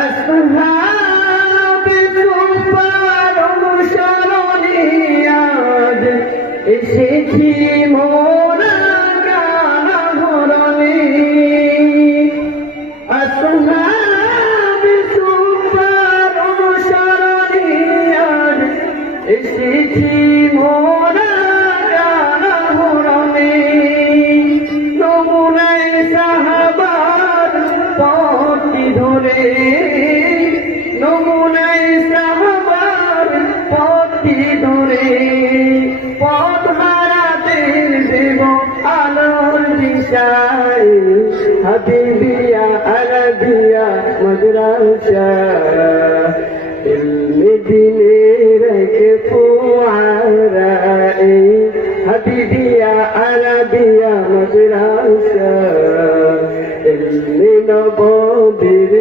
আসহাবে সুফার অনুসরণে আজ এসেছি মোরা গানহরণে। আসহাবে সুফার অনুসরণে আজ এসেছি মোরা গানহরণে। নমুনায় সাহাবার পথটি ধরে, নমুনায় সাহাবার পথটি ধরে পথ হারাদের দেব আলোর দিশায়। হাবিবিয়া আরাবিয়া মাদ্রাসা ইলমে দিনে রেখে ফুয়ারাই। হাবিবিয়া আরাবিয়া মাদ্রাসা ইলমে নববীর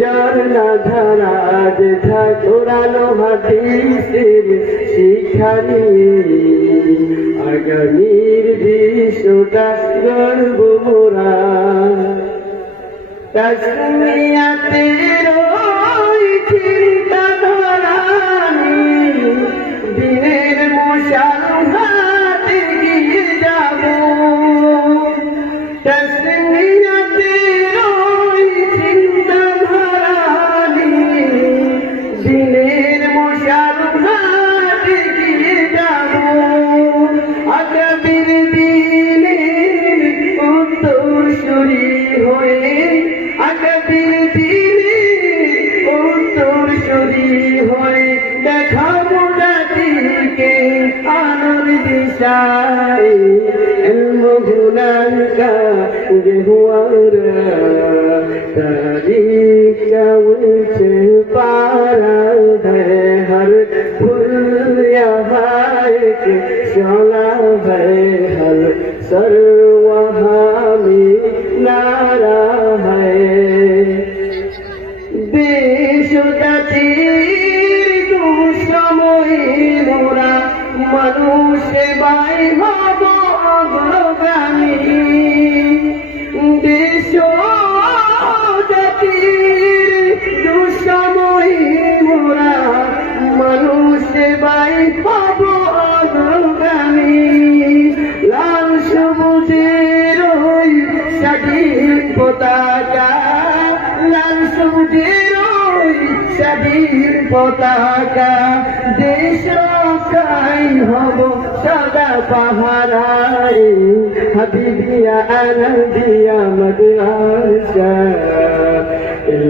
ঝর্ণা ধারা যেথা কোরআন হাদিসের শিক্ষা নিয়ে আগামীর বিশ্বটা গর্ব মোরা। তাসমিয়াতের ওই চিন্তাধারা নিয়ে দিনের মশাল হাতে গিয়ে যাব। তাসমিয়াতের ওই চিন্তাধারা নিয়ে দিনের মশাল হাতে গিয়ে যাব। আগামীর দিনের উত্তরসূরি হয়ে, আগামীর দিনের উত্তরসূরি হয়ে দেখাবো জাতিকে আলোর দিশায়। ইলম হুনাকা গহুয়ারা तारीख का उनसे पारा है। हर फूल यहाँ एक शोला है, हर सर वहाँ भी नारा है। देश জাতির দুঃসময়ে মোরা মানুষ সেবায় হব অগ্রগামী। দেশ জাতির দুঃসময়ে মোরা মানুষ সেবায় হব অগ্রগামী। লাল সবুজের ওই স্বাধীন পতাকা, লাল সবুজের ওই স্বাধীন পতাকা দেশ রক্ষাই হব সদা পাহারায়। হাবিবিয়া আরাবিয়া মাদ্রাসা